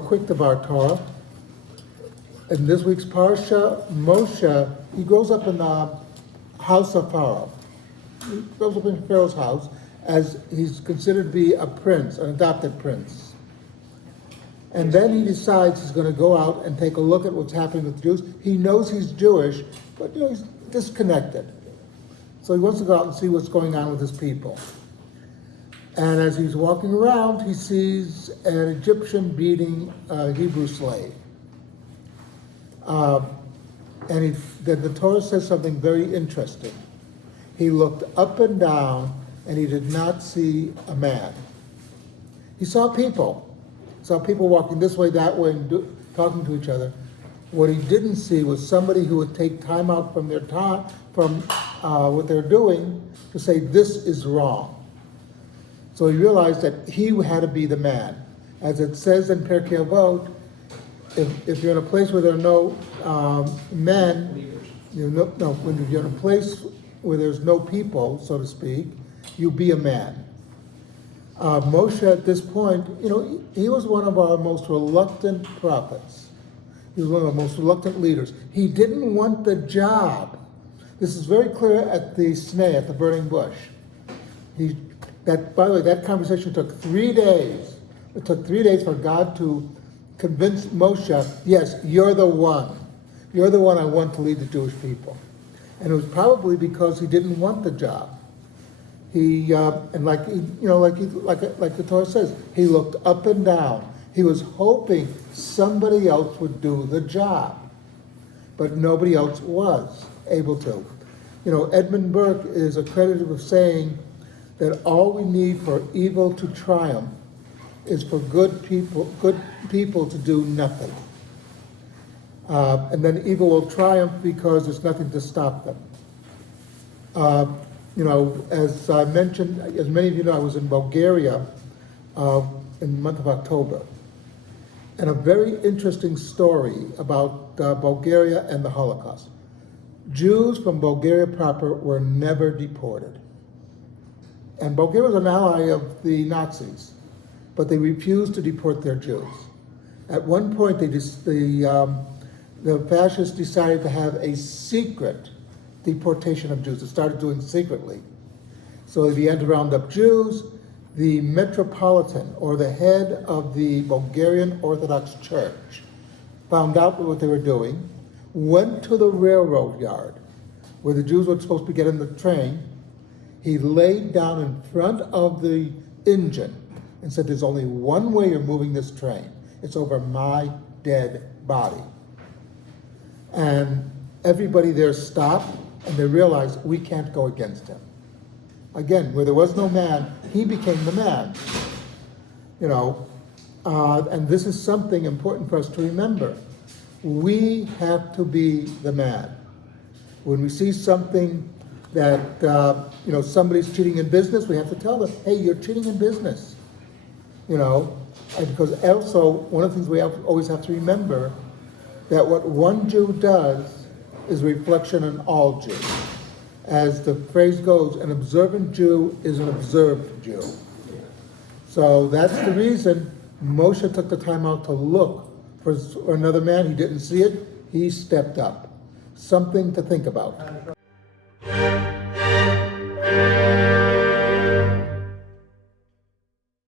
a quick Devar Torah. In this week's Parsha, Moshe, he grows up in the house of Pharaoh. He grows up in Pharaoh's house as he's considered to be a prince, an adopted prince. And then he decides he's going to go out and take a look at what's happening with the Jews. He knows he's Jewish, but he's disconnected. So he wants to go out and see what's going on with his people. And as he's walking around, he sees an Egyptian beating a Hebrew slave. Then the Torah says something very interesting. He looked up and down, and he did not see a man. He saw people. Saw people walking this way, that way, and talking to each other. What he didn't see was somebody who would take time out from their time, from what they're doing, to say this is wrong. So he realized that he had to be the man. As it says in Pirkei Avot, if you're in a place where there are no men, when you're in a place where there's no people, so to speak, you be a man. Moshe at this point, he was one of our most reluctant prophets. He was one of the most reluctant leaders. He didn't want the job. This is very clear at the sneh, at the burning bush. By the way, that conversation took 3 days. It took 3 days for God to convince Moshe, yes, you're the one. You're the one I want to lead the Jewish people. And it was probably because he didn't want the job. Like the Torah says, he looked up and down. He was hoping somebody else would do the job, but nobody else was able to. Edmund Burke is accredited with saying that all we need for evil to triumph is for good people to do nothing. And then evil will triumph because there's nothing to stop them. As I mentioned, as many of you know, I was in Bulgaria in the month of October. And a very interesting story about Bulgaria and the Holocaust. Jews from Bulgaria proper were never deported. And Bulgaria was an ally of the Nazis, but they refused to deport their Jews. At one point, the fascists decided to have a secret deportation of Jews. It started doing secretly. So they began to round up Jews. The metropolitan, or the head of the Bulgarian Orthodox Church, found out what they were doing, went to the railroad yard where the Jews were supposed to be getting the train. He laid down in front of the engine and said, there's only one way you're moving this train. It's over my dead body. And everybody there stopped, and they realized we can't go against him. Again, where there was no man, he became the man. And this is something important for us to remember. We have to be the man. When we see something that, somebody's cheating in business, we have to tell them, hey, you're cheating in business. And because also, one of the things we always have to remember, that what one Jew does is a reflection on all Jews. As the phrase goes, an observant Jew is an observed Jew. So that's the reason Moshe took the time out to look for another man. He didn't see it. He stepped up. Something to think about.